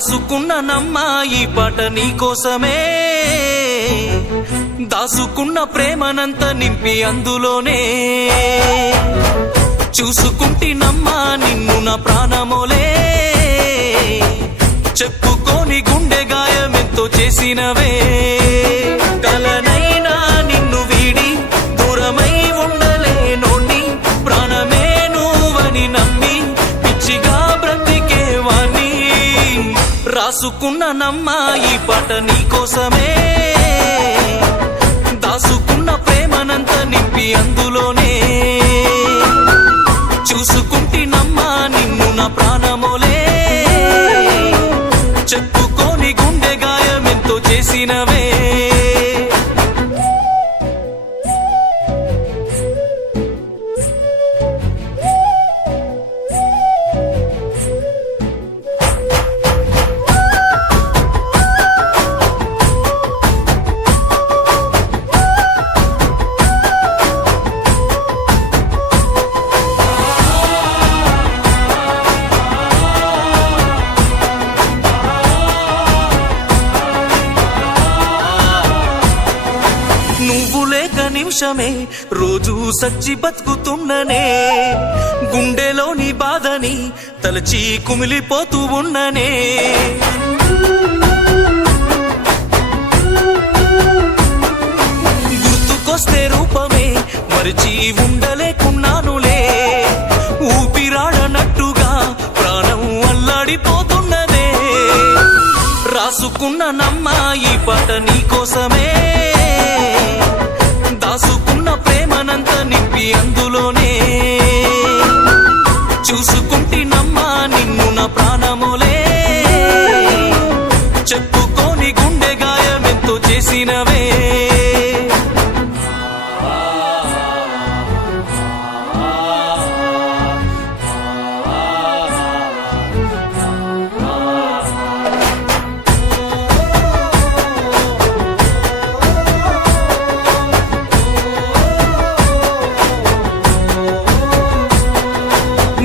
రాసుకున్నానమ్మా ఈ పాట నీకోసమే, దాసుకున్న ప్రేమనంత నింపి అందులోనే, చూసుకుంటినమ్మా నిన్ను నా ప్రాణమోలే, చెప్పుకోని గుండె గాయమెంతో చేసినవే, కలనైనా నిన్ను వీడి దూరమై ఉండలేనోని, ప్రాణమే నువ్వని నమ్మి పిచ్చిగా బ్రతికేవాణ్ణి, రాసుకున్నానమ్మా ఈ పాట నీకోసమే, దాసుకున్న ప్రేమనంత నింపి అందులోనే, చూసుకుంటినమ్మా నిన్ను నా ప్రాణమోలే, చెప్పుకోని గుండె గాయమెంతో చేసినవే. నువ్వు లేక నిమిషమే రోజు సచ్చి బతుకుతున్ననే, గుండెలోని బాధని తలచి కుమిలిపోతూ ఉన్ననే, గుర్తుకొస్తే రూపమే మరిచి ఉండలేకున్నానులే, ఊపిరాడనట్టుగా ప్రాణం అల్లాడిపోతున్నదే, రాసుకున్నానమ్మా ఈ పాట నీకోసమే, దాసుకున్న ప్రేమనంత నింపి అందులోనే, చూసుకుంటినమ్మా నిన్ను నా ప్రాణమోలే, చెప్పుకోని గుండె గాయమెంతో చేసినవే.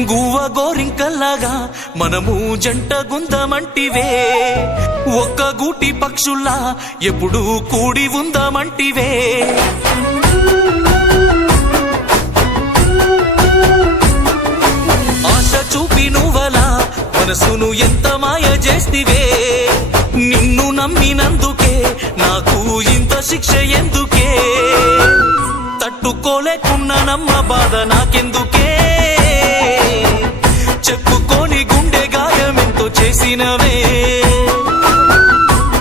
గువ్వ గోరింకల్లాగా మనము జంట గుందమంటివే, ఒక్క గూటి పక్షుల్లా ఎప్పుడు కూడి ఉందమంటివే, ఆశ చూపి నువ్వలా మనసును ఎంత మాయ చేస్తివే, నిన్ను నమ్మినందుకే నాకు ఇంత శిక్ష ఎందుకే, తట్టుకోలేకున్నానమ్మ బాధ నాకెందుకే, చెప్పుకోని గుండె గాయమెంతో చేసినవే,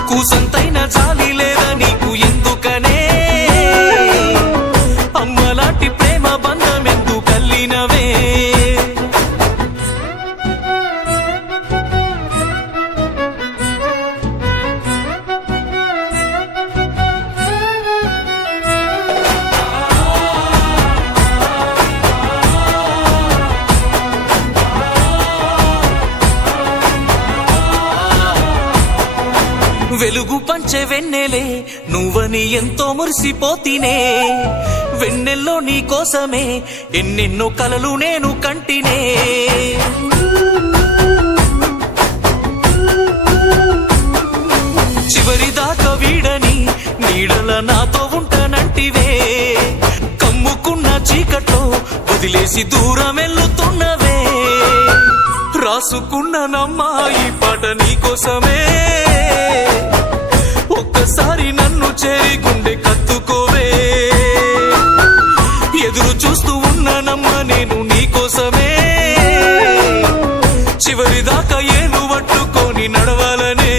కూసంతైన జాలి లేదా నీకు ఎందుకనే, అమ్మలాంటి ప్రేమ బంధమెందు కల్లినవే. వెలుగు పంచే వెన్నెలే నువ్వని ఎంతో మురిసిపోతినే, వెన్నెల్లో నీ కోసమే ఎన్నెన్నో కలలు నేను కంటినే, చివరిదాకా వీడని నీడల నాతో ఉంటానంటివే, కమ్ముకున్న చీకట్లో వదిలేసి దూరం వెళ్తున్నవే, రాసుకున్నానమ్మా ఈ పాట నీకోసమే, ఒక్కసారి నన్ను చేరి గుండె కత్తుకోవే, ఎదురు చూస్తూ ఉన్నానమ్మా నేను నీకోసమే, చివరిదాకా ఏలు పట్టుకొని నడవాలనే.